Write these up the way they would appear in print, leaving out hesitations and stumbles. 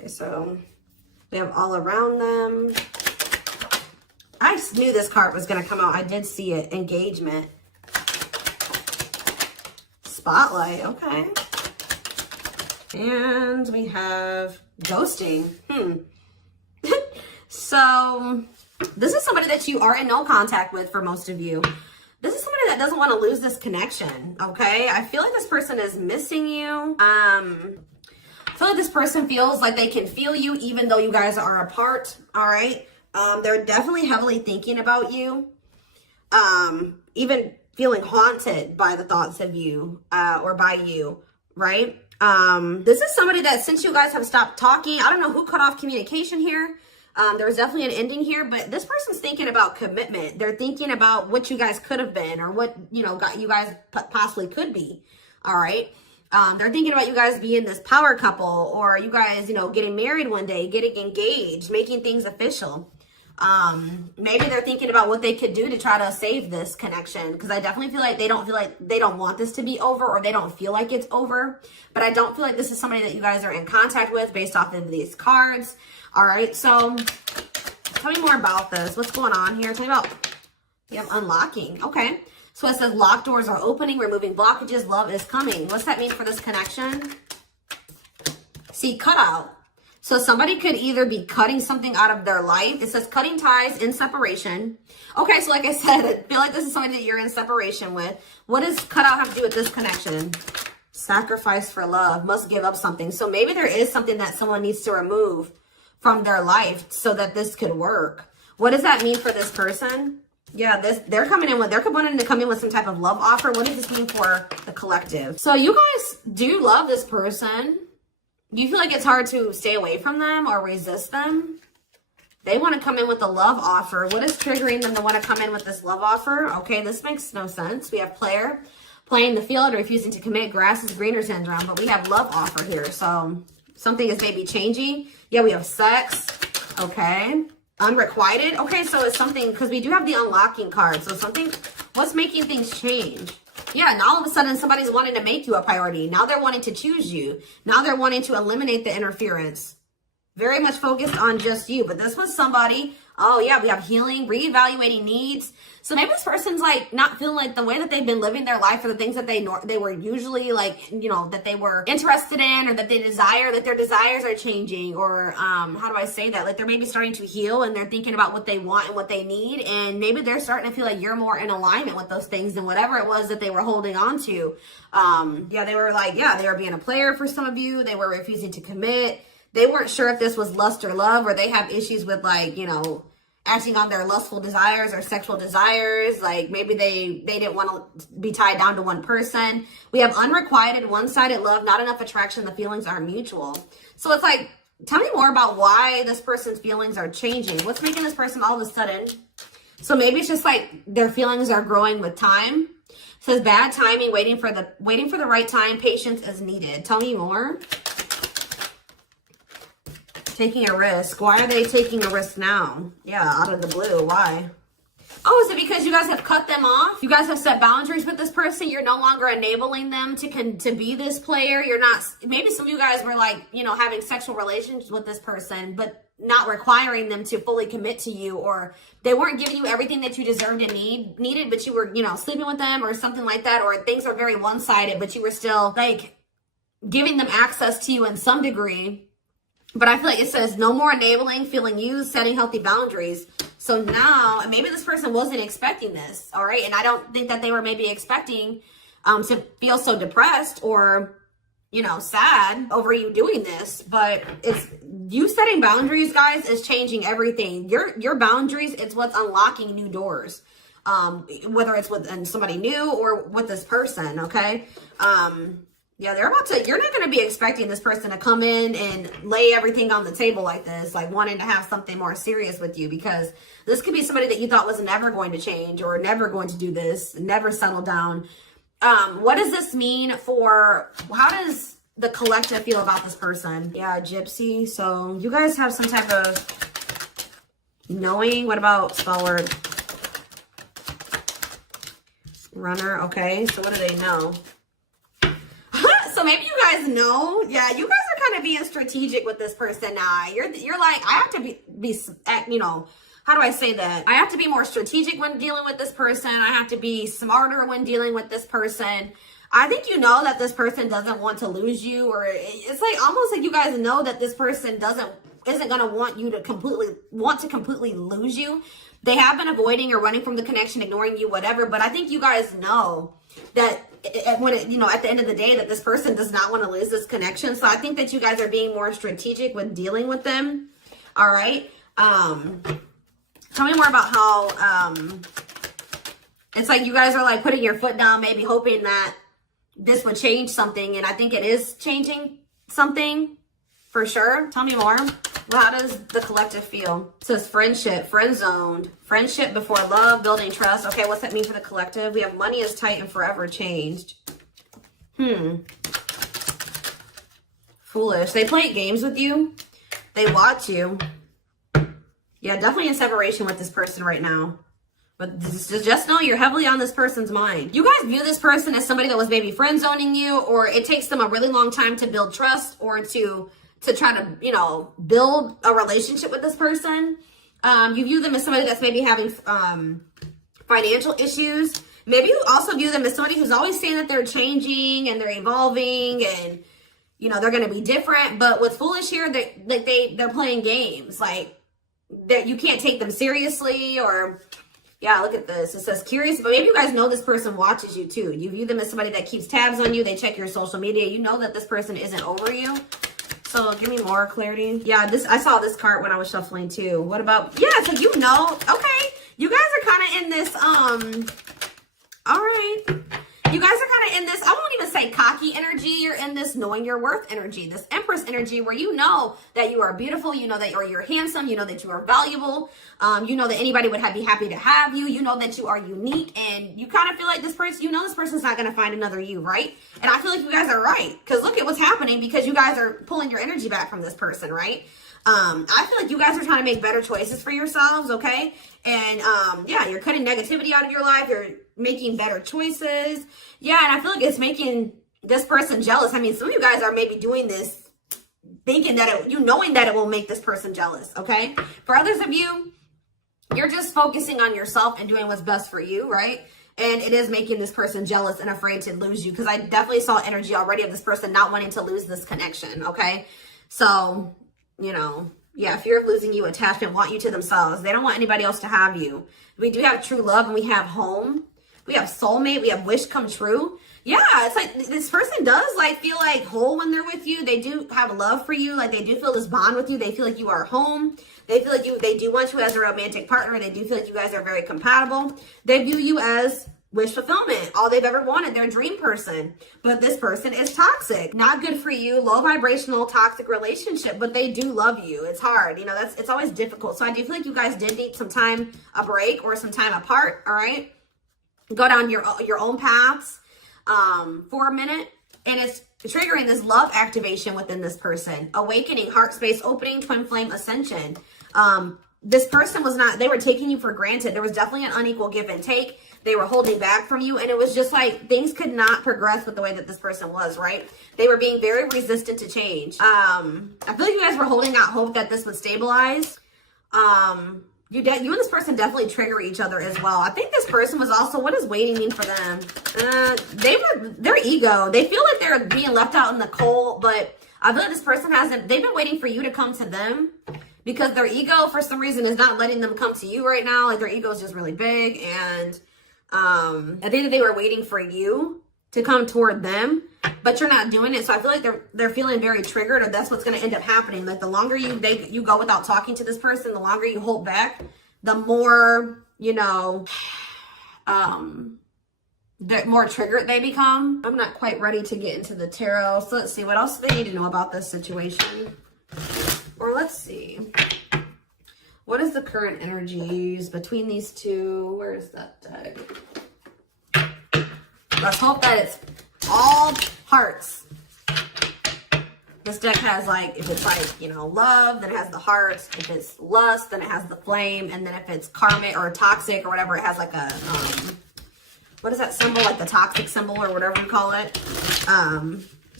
Okay, so we have all around them. I knew this card was going to come out. I did see it. Engagement. Spotlight. Okay. And we have ghosting. So this is somebody that you are in no contact with for most of you. This is somebody that doesn't want to lose this connection, okay? I feel like this person is missing you. I feel like this person feels like they can feel you even though you guys are apart, all right? They're definitely heavily thinking about you. Even feeling haunted by the thoughts of you or by you, right? This is somebody that since you guys have stopped talking, I don't know who cut off communication here. There was definitely an ending here, but this person's thinking about commitment. They're thinking about what you guys could have been or what, you guys possibly could be. All right. They're thinking about you guys being this power couple or you guys, getting married one day, getting engaged, making things official. Maybe they're thinking about what they could do to try to save this connection. Cause I definitely feel like they don't want this to be over or they don't feel like it's over, but I don't feel like this is somebody that you guys are in contact with based off of these cards. All right. So tell me more about this. What's going on here? Tell me about, you have unlocking. Okay. So it says locked doors are opening, removing blockages, love is coming. What's that mean for this connection? See, cutout. So somebody could either be cutting something out of their life. It says cutting ties in separation. Okay, so like I said, I feel like this is somebody that you're in separation with. What does cutout have to do with this connection? Sacrifice for love, must give up something. So maybe there is something that someone needs to remove from their life so that this could work. What does that mean for this person? Yeah, they're wanting to come in with some type of love offer. What does this mean for the collective? So you guys do love this person. Do you feel like it's hard to stay away from them or resist them? They want to come in with a love offer. What is triggering them to want to come in with this love offer? Okay, this makes no sense. We have player playing the field, refusing to commit, grass is greener syndrome, but we have love offer here. So something is maybe changing. Yeah, we have sex. Okay. Unrequited. Okay, so it's something, because we do have the unlocking card. So something, what's making things change? Yeah, and all of a sudden somebody's wanting to make you a priority. Now they're wanting to choose you. Now they're wanting to eliminate the interference. Very much focused on just you. But this was somebody, oh yeah, we have healing, reevaluating needs. So maybe this person's like not feeling like the way that they've been living their life or the things that they were usually like, that they were interested in or that they desire, that their desires are changing or how do I say that? Like they're maybe starting to heal and they're thinking about what they want and what they need. And maybe they're starting to feel like you're more in alignment with those things than whatever it was that they were holding on to. They were being a player for some of you. They were refusing to commit. They weren't sure if this was lust or love, or they have issues with acting on their lustful desires or sexual desires. Like maybe they didn't want to be tied down to one person. We have unrequited, one-sided love, not enough attraction. The feelings aren't mutual. So it's like, tell me more about why this person's feelings are changing. What's making this person all of a sudden? So maybe it's just like their feelings are growing with time. It says bad timing, waiting for the right time. Patience is needed. Tell me more. Taking a risk. Why are they taking a risk now? Yeah, out of the blue. Why? Oh, is it because you guys have cut them off? You guys have set boundaries with this person. You're no longer enabling them to be this player. You're not, maybe some of you guys were like, having sexual relations with this person, but not requiring them to fully commit to you, or they weren't giving you everything that you deserved and needed, but you were, sleeping with them or something like that, or things are very one-sided, but you were still like giving them access to you in some degree. But I feel like it says no more enabling, feeling used, setting healthy boundaries. So now, and maybe this person wasn't expecting this, all right? And I don't think that they were maybe expecting to feel so depressed or, sad over you doing this. But it's you setting boundaries, guys, is changing everything. Your boundaries, it's what's unlocking new doors. Whether it's with somebody new or with this person, okay? Yeah, you're not going to be expecting this person to come in and lay everything on the table like this, like wanting to have something more serious with you, because this could be somebody that you thought was never going to change or never going to do this, never settle down. What does this mean how does the collective feel about this person? Yeah, gypsy. So you guys have some type of knowing. What about spell word? Runner. Okay, so what do they know? So maybe you guys know. Yeah, you guys are kind of being strategic with this person now. You're like, I have to be, you know, how do I say that? I have to be more strategic when dealing with this person. I have to be smarter when dealing with this person. I think you know that this person doesn't want to lose you, or it's like almost like you guys know that this person isn't going to want you to completely lose you. They have been avoiding or running from the connection, ignoring you, whatever. But I think you guys know that you know, at the end of the day, that this person does not want to lose this connection. So I think that you guys are being more strategic when dealing with them. All right. Tell me more about how it's like you guys are like putting your foot down, maybe hoping that this would change something. And I think it is changing something for sure. Tell me more. How does the collective feel? It says friendship, friend zoned, friendship before love, building trust. Okay, what's that mean for the collective? We have money is tight and forever changed. Foolish. They play games with you. They watch you. Yeah, definitely in separation with this person right now. But just know you're heavily on this person's mind. You guys view this person as somebody that was maybe friend zoning you, or it takes them a really long time to build trust or to try to, you know, build a relationship with this person. You view them as somebody that's maybe having financial issues. Maybe you also view them as somebody who's always saying that they're changing and they're evolving and, you know, they're going to be different. But with Foolish here, they're playing games. Like, that you can't take them seriously, or, yeah, look at this. It says curious, but maybe you guys know this person watches you too. You view them as somebody that keeps tabs on you. They check your social media. You know that this person isn't over you. So give me more clarity. Yeah, I saw this card when I was shuffling too. What about, yeah, so you know, okay. You guys are kind of in this, all right. You guys are kind of in this, I won't even say cocky energy. You're in this knowing your worth energy, this Empress energy where you know that you are beautiful. You know that you're handsome. You know that you are valuable. You know that anybody would be happy to have you. You know that you are unique, and you kind of feel like this person, you know this person's not going to find another you, right? And I feel like you guys are right, because look at what's happening, because you guys are pulling your energy back from this person, right? I feel like you guys are trying to make better choices for yourselves, okay? And yeah, you're cutting negativity out of your life. You're making better choices. Yeah, and I feel like it's making this person jealous. I mean, some of you guys are maybe doing this thinking that knowing that it will make this person jealous, okay? For others of you, you're just focusing on yourself and doing what's best for you, right? And it is making this person jealous and afraid to lose you, because I definitely saw energy already of this person not wanting to lose this connection, okay? So, you know, yeah, fear of losing you, attachment, want you to themselves. They don't want anybody else to have you. We do have true love, and we have home. We have soulmate. We have wish come true. Yeah, it's like this person does like feel like whole when they're with you. They do have love for you. Like they do feel this bond with you. They feel like you are home. They feel like they do want you as a romantic partner. They do feel like you guys are very compatible. They view you as wish fulfillment, all they've ever wanted, their dream person. But this person is toxic, not good for you, low vibrational, toxic relationship, but they do love you. It's hard, you know, it's always difficult. So I do feel like you guys did need some time, a break or some time apart, all right? Go down your own paths for a minute, and it's triggering this love activation within this person. Awakening, heart space opening, twin flame ascension. This person they were taking you for granted. There was definitely an unequal give and take. They were holding back from you, and it was just like things could not progress with the way that this person was, right? They were being very resistant to change. I feel like you guys were holding out hope that this would stabilize. You and this person definitely trigger each other as well. I think this person was also, what does waiting mean for them? Their ego. They feel like they're being left out in the cold, but I feel like this person they've been waiting for you to come to them, because their ego, for some reason, is not letting them come to you right now. Like their ego is just really big, and I think that they were waiting for you to come toward them, but you're not doing it. So I feel like they're feeling very triggered, or that's what's going to end up happening. Like the longer you go without talking to this person, the longer you hold back, the more, you know, the more triggered they become. I'm not quite ready to get into the tarot. So let's see, what else do they need to know about this situation? Or let's see. What is the current energies between these two? Where is that deck? Let's hope that it's all hearts. This deck has like, if it's like, you know, love, then it has the hearts. If it's lust, then it has the flame. And then if it's karmic or toxic or whatever, it has like a, what is that symbol? Like the toxic symbol or whatever you call it.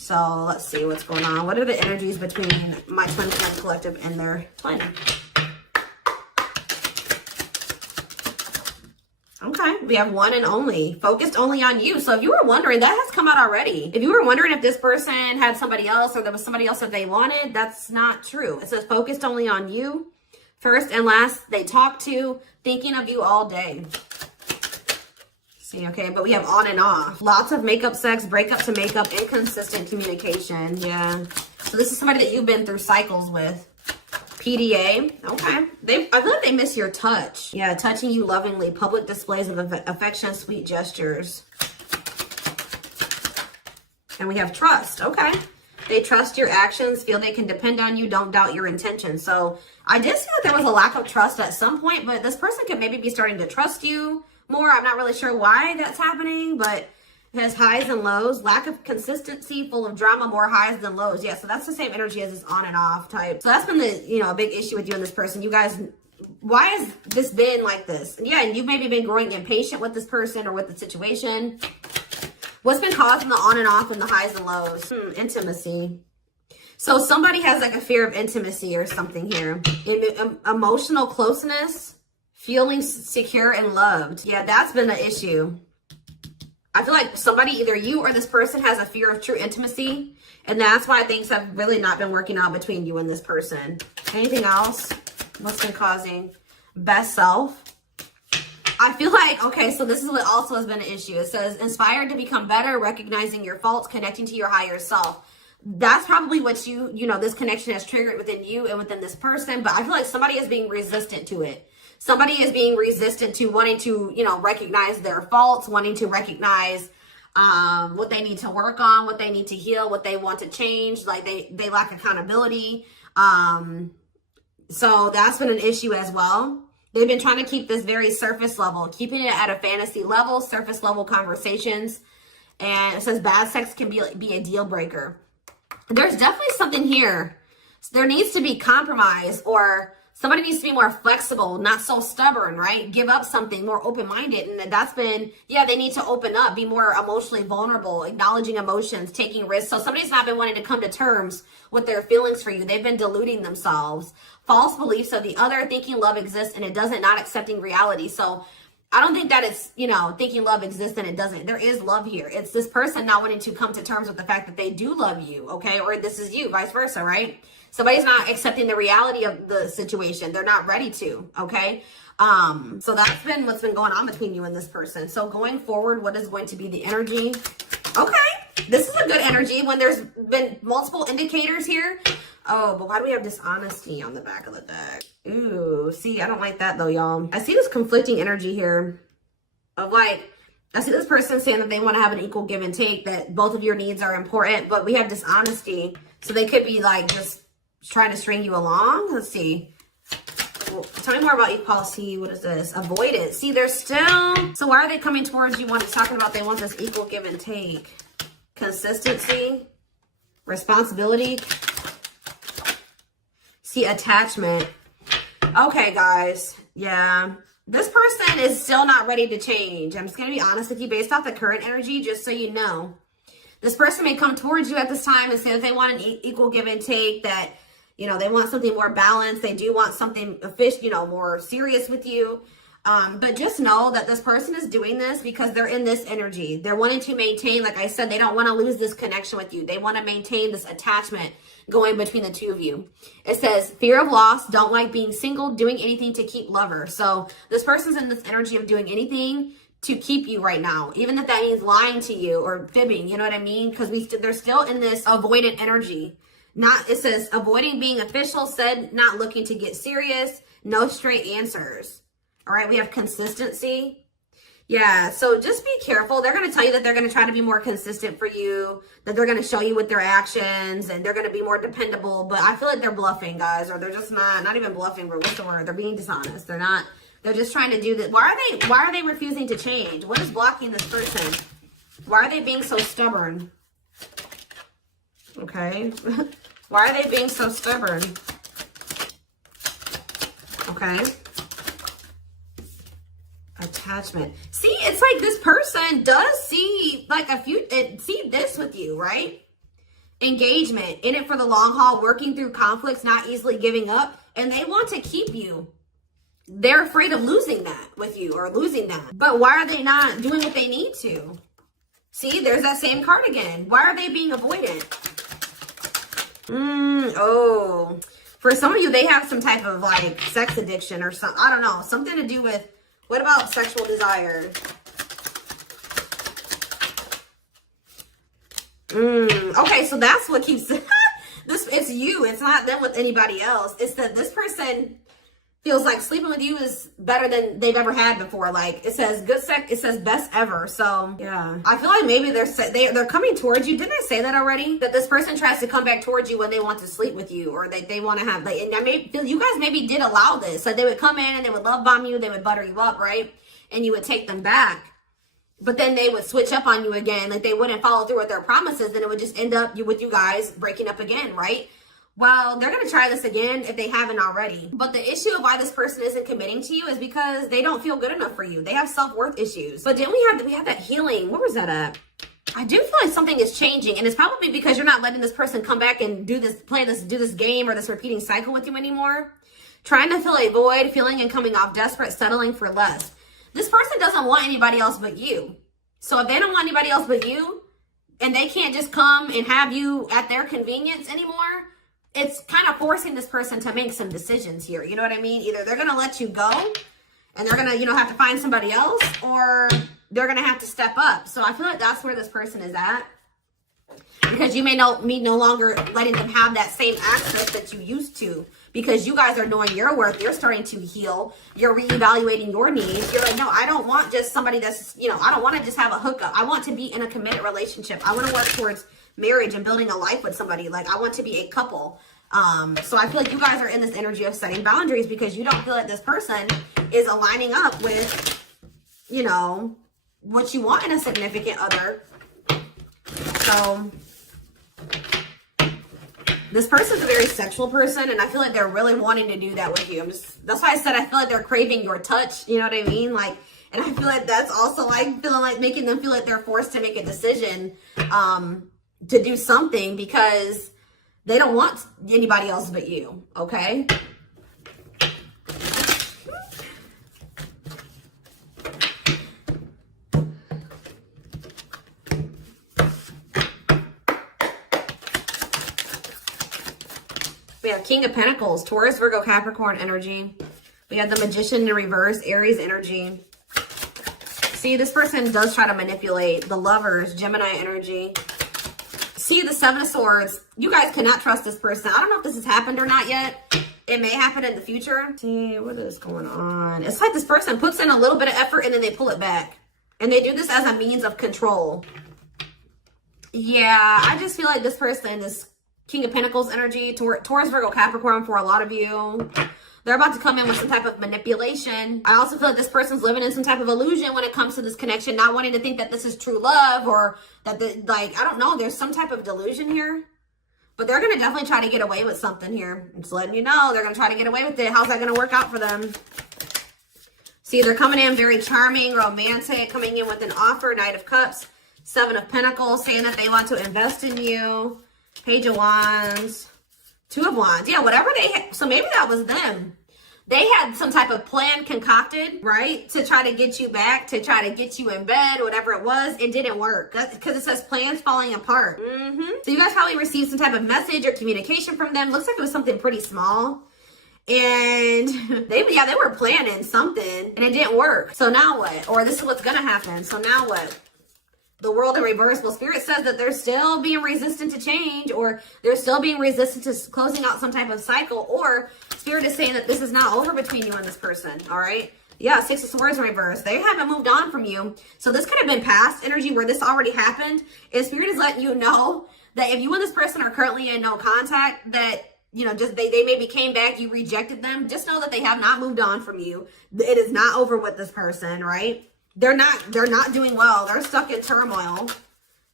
So let's see what's going on. What are the energies between my twin flame collective and their twin? Okay, we have one and only, focused only on you. So if you were wondering, that has come out already. If you were wondering if this person had somebody else or there was somebody else that they wanted, that's not true. It says focused only on you. First and last, they talk to, thinking of you all day. See, okay, but we have on and off. Lots of makeup sex, breakup to makeup, inconsistent communication. Yeah. So this is somebody that you've been through cycles with. PDA. Okay. I feel like they miss your touch. Yeah, touching you lovingly. Public displays of affection, sweet gestures. And we have trust. Okay. They trust your actions, feel they can depend on you, don't doubt your intentions. So I did see that there was a lack of trust at some point, but this person could maybe be starting to trust you more. I'm not really sure why that's happening, but it has highs and lows, lack of consistency, full of drama, more highs than lows. Yeah, so that's the same energy as this on and off type. So that's been the, a big issue with you and this person. You guys, why has this been like this? Yeah, and you've maybe been growing impatient with this person or with the situation. What's been causing the on and off and the highs and lows? Intimacy. So somebody has like a fear of intimacy or something here. Emotional closeness, feeling secure and loved. Yeah, that's been the issue. I feel like somebody, either you or this person, has a fear of true intimacy. And that's why things have really not been working out between you and this person. Anything else? What's been causing? Best self. I feel like, okay, so this is what also has been an issue. It says, inspired to become better, recognizing your faults, connecting to your higher self. That's probably what this connection has triggered within you and within this person. But I feel like somebody is being resistant to it. Somebody is being resistant to wanting to, recognize their faults, wanting to recognize what they need to work on, what they need to heal, what they want to change. Like they lack accountability. So that's been an issue as well. They've been trying to keep this very surface level, keeping it at a fantasy level, surface level conversations. And it says bad sex can be a deal breaker. There's definitely something here. There needs to be compromise, or somebody needs to be more flexible, not so stubborn, right? Give up something, more open-minded. And that's been, they need to open up, be more emotionally vulnerable, acknowledging emotions, taking risks. So somebody's not been wanting to come to terms with their feelings for you. They've been deluding themselves. False beliefs of the other, thinking love exists and it doesn't, not accepting reality. So I don't think that it's, thinking love exists and it doesn't. There is love here. It's this person not wanting to come to terms with the fact that they do love you, okay? Or this is you, vice versa, right? Somebody's not accepting the reality of the situation. They're not ready to, okay? So that's been what's been going on between you and this person. So going forward, what is going to be the energy? Okay, this is a good energy when there's been multiple indicators here. Oh, but why do we have dishonesty on the back of the deck? Ooh, see, I don't like that though, y'all. I see this conflicting energy here of I see this person saying that they want to have an equal give and take, that both of your needs are important, but we have dishonesty. So they could be like just trying to string you along. Let's see. Well, tell me more about equality. What is this? Avoidance. See, they're still... So why are they coming towards you? Talking about they want this equal give and take. Consistency. Responsibility. See, attachment. Okay, guys. Yeah. This person is still not ready to change. I'm just going to be honest with you based off the current energy, just so you know. This person may come towards you at this time and say that they want an equal give and take, that, they want something more balanced. They do want something more serious with you. But just know that this person is doing this because they're in this energy. They're wanting to maintain, like I said, they don't want to lose this connection with you. They want to maintain this attachment going between the two of you. It says fear of loss, don't like being single, doing anything to keep lover. So this person's in this energy of doing anything to keep you right now, even if that means lying to you or fibbing, you know what I mean? Because they're still in this avoidant energy. It says avoiding being official, said not looking to get serious, no straight answers. All right, we have consistency. Yeah, so just be careful. They're going to tell you that they're going to try to be more consistent for you, that they're going to show you with their actions, and they're going to be more dependable. But I feel like they're bluffing, guys, or they're just not even bluffing, but what's the word? They're being dishonest. They're just trying to do this. Why are they refusing to change? What is blocking this person? Why are they being so stubborn? Okay. Why are they being so stubborn? Okay. Attachment. See, it's like this person does see like see this with you, right? engagement, in it for the long haul, working through conflicts, not easily giving up, and they want to keep you. They're afraid of losing that with you or losing that. But why are they not doing what they need to? See, there's that same card again. Why are they being avoidant? Oh, for some of you, they have some type of like sex addiction or something. I don't know. Something to do with, what about sexual desire? Okay, so that's what keeps this. It's you. It's not them with anybody else. It's that this person feels like sleeping with you is better than they've ever had before. Like it says good sex, it says best ever. So yeah, I feel like maybe they're coming towards you. Didn't I say that already? That this person tries to come back towards you when they want to sleep with you, or they want to have, like, and you guys maybe did allow this. So they would come in and they would love bomb you, they would butter you up, right? And you would take them back. But then they would switch up on you again. Like they wouldn't follow through with their promises. Then it would just end up with you guys breaking up again, right? Well, they're going to try this again if they haven't already. But the issue of why this person isn't committing to you is because they don't feel good enough for you. They have self-worth issues. But then we have that healing. Where was that at? I do feel like something is changing. And it's probably because you're not letting this person come back and do this game or this repeating cycle with you anymore. Trying to fill a void, feeling and coming off desperate, settling for less. This person doesn't want anybody else but you. So if they don't want anybody else but you, and they can't just come and have you at their convenience anymore, it's kind of forcing this person to make some decisions here. You know what I mean? Either they're going to let you go and they're going to, have to find somebody else, or they're going to have to step up. So I feel like that's where this person is at. Because you may no longer letting them have that same access that you used to. Because you guys are knowing your worth. You're starting to heal. You're reevaluating your needs. You're like, no, I don't want just somebody that's, I don't want to just have a hookup. I want to be in a committed relationship. I want to work towards marriage and building a life with somebody. Like, I want to be a couple. So I feel like you guys are in this energy of setting boundaries because you don't feel like this person is aligning up with, what you want in a significant other. So this person's a very sexual person, and I feel like they're really wanting to do that with you. That's why I said I feel like they're craving your touch. You know what I mean? Like, and I feel like that's also like feeling like making them feel like they're forced to make a decision, to do something because they don't want anybody else but you. Okay. We have King of Pentacles, Taurus, Virgo, Capricorn energy. We have the Magician in reverse, Aries energy. See, this person does try to manipulate. The Lovers, Gemini energy. See, the Seven of Swords. You guys cannot trust this person. I don't know if this has happened or not yet. It may happen in the future. See, what is going on? It's like this person puts in a little bit of effort and then they pull it back. And they do this as a means of control. Yeah, I just feel like this person is King of Pentacles energy, Taurus, Virgo, Capricorn for a lot of you. They're about to come in with some type of manipulation. I also feel like this person's living in some type of illusion when it comes to this connection, not wanting to think that this is true love or that, I don't know, there's some type of delusion here. But they're going to definitely try to get away with something here. I'm just letting you know, they're going to try to get away with it. How's that going to work out for them? See, they're coming in very charming, romantic, coming in with an offer, Knight of Cups, Seven of Pentacles, saying that they want to invest in you. Page of Wands, Two of Wands. Yeah, whatever they had. So maybe that was them. They had some type of plan concocted, right? To try to get you back, to try to get you in bed, whatever it was. It didn't work. That's because it says plans falling apart. So you guys probably received some type of message or communication from them. Looks like it was something pretty small. And they were planning something and it didn't work. So now what? Or this is what's going to happen. So now what? The World in reverse. Well, Spirit says that they're still being resistant to change, or they're still being resistant to closing out some type of cycle, or Spirit is saying that this is not over between you and this person. All right. Yeah. Six of Swords in reverse. They haven't moved on from you. So this could have been past energy where this already happened. And Spirit is letting you know that if you and this person are currently in no contact, that, just they maybe came back, you rejected them. Just know that they have not moved on from you. It is not over with this person, right? They're not doing well. They're stuck in turmoil.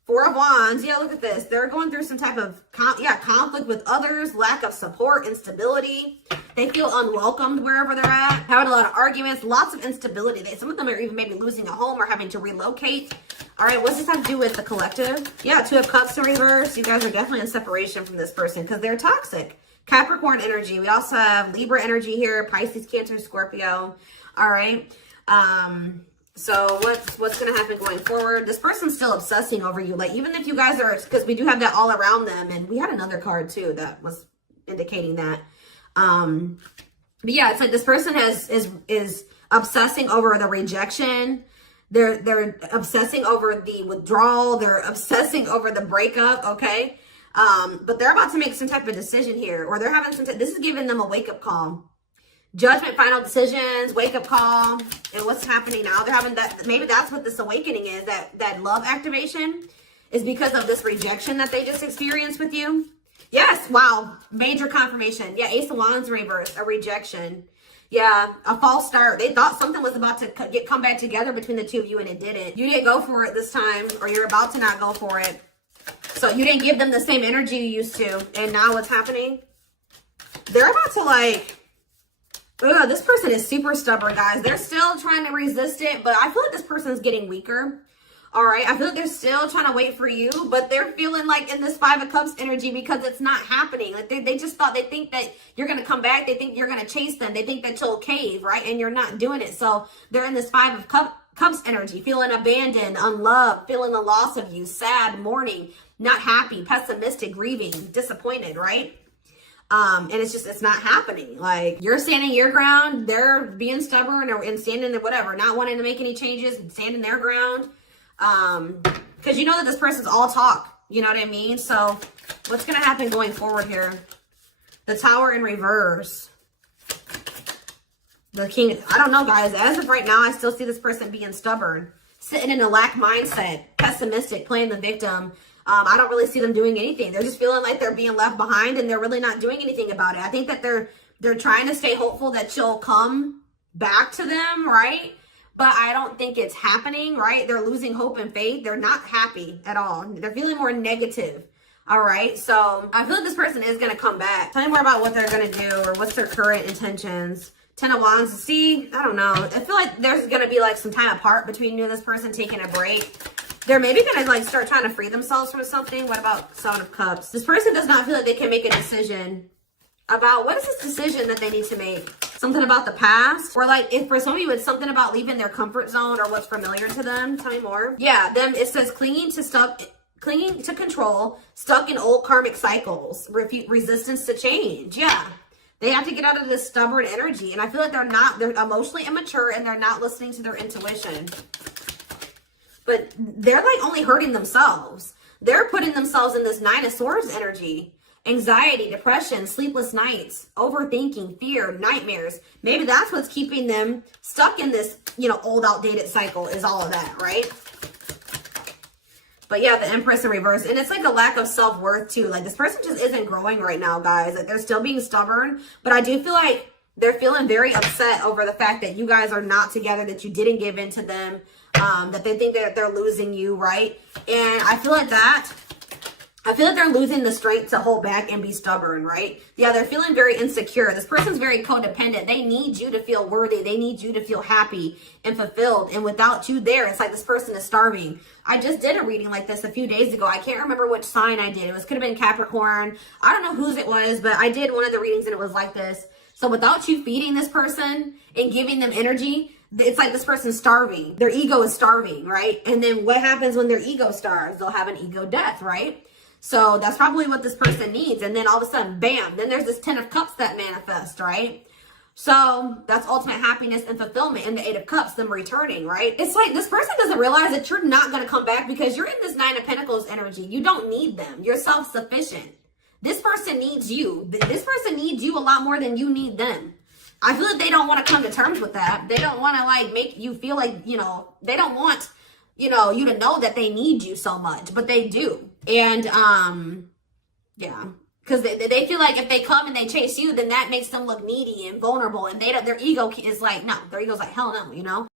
Four of Wands. Yeah, look at this. They're going through some type of conflict with others, lack of support, instability. They feel unwelcomed wherever they're at. Having a lot of arguments, lots of instability. Some of them are even maybe losing a home or having to relocate. All right, what's this have to do with the collective? Yeah, Two of Cups in reverse. You guys are definitely in separation from this person because they're toxic. Capricorn energy. We also have Libra energy here, Pisces, Cancer, Scorpio. All right. So what's going to happen going forward? This person's still obsessing over you. Like, even if you guys are, because we do have that all around them, and we had another card too that was indicating that. But yeah, it's like this person is obsessing over the rejection. They're obsessing over the withdrawal. They're obsessing over the breakup. Okay. But they're about to make some type of decision here, or they're having this is giving them a wake-up call. Judgment, final decisions, wake-up call. And what's happening now? They're having that, maybe that's what this awakening is, that love activation is because of this rejection that they just experienced with you. Yes, wow, major confirmation. Yeah, Ace of Wands reverse, a rejection. Yeah, a false start. They thought something was about to come back together between the two of you, and it didn't. You didn't go for it this time, or you're about to not go for it. So you didn't give them the same energy you used to. And now what's happening? They're about to like... Ugh, this person is super stubborn, guys. They're still trying to resist it, but I feel like this person is getting weaker. All right, I feel like they're still trying to wait for you, but they're feeling like in this Five of Cups energy because it's not happening. Like they just thought, they think that you're going to come back. They think you're going to chase them. They think that you'll cave, right? And you're not doing it. So they're in this Five of Cups energy, feeling abandoned, unloved, feeling the loss of you, sad, mourning, not happy, pessimistic, grieving, disappointed, right? And it's not happening. Like, you're standing your ground, they're being stubborn and standing there, whatever, not wanting to make any changes, standing their ground. Because you know that this person's all talk, you know what I mean? So what's going to happen going forward here? The Tower in reverse. The King, I don't know, guys. As of right now, I still see this person being stubborn, sitting in a lack mindset, pessimistic, playing the victim. I don't really see them doing anything. They're just feeling like they're being left behind, and they're really not doing anything about it. I think that they're trying to stay hopeful that you'll come back to them, right? But I don't think it's happening, right? They're losing hope and faith. They're not happy at all. They're feeling more negative. All right. So I feel like this person is going to come back. Tell me more about what they're going to do, or what's their current intentions. Ten of Wands. See, I don't know. I feel like there's going to be like some time apart between you and this person, taking a break. They're maybe going to like start trying to free themselves from something. What about Seven of Cups? This person does not feel like they can make a decision about, what is this decision that they need to make? Something about the past? Or like, if for some of you it's something about leaving their comfort zone or what's familiar to them. Tell me more. Yeah, it says clinging to control, stuck in old karmic cycles, resistance to change. Yeah. They have to get out of this stubborn energy. And I feel like they're emotionally immature, and they're not listening to their intuition. But they're like only hurting themselves. They're putting themselves in this Nine of Swords energy. Anxiety, depression, sleepless nights, overthinking, fear, nightmares. Maybe that's what's keeping them stuck in this, old outdated cycle, is all of that, right? But yeah, the Empress in reverse. And it's like a lack of self-worth too. Like, this person just isn't growing right now, guys. Like, they're still being stubborn. But I do feel like they're feeling very upset over the fact that you guys are not together, that you didn't give in to them, that they think that they're losing you, right? And I feel like they're losing the strength to hold back and be stubborn, right? Yeah, they're feeling very insecure. This person's very codependent. They need you to feel worthy. They need you to feel happy and fulfilled. And without you there, it's like this person is starving. I just did a reading like this a few days ago. I can't remember which sign I did. Could have been Capricorn. I don't know whose it was, but I did one of the readings and it was like this. So without you feeding this person and giving them energy, it's like this person's starving. Their ego is starving, right? And then what happens when their ego starves? They'll have an ego death, right? So that's probably what this person needs. And then all of a sudden, bam, then there's this 10 of Cups that manifest, right? So that's ultimate happiness and fulfillment. And the 8 of Cups, them returning, right? It's like this person doesn't realize that you're not going to come back because you're in this 9 of Pentacles energy. You don't need them. You're self-sufficient. This person needs you. This person needs you a lot more than you need them. I feel like they don't want to come to terms with that. They don't want to like make you feel like, they don't want, you to know that they need you so much, but they do. And, yeah, because they feel like if they come and they chase you, then that makes them look needy and vulnerable. And their ego is like, no, their ego's like, hell no,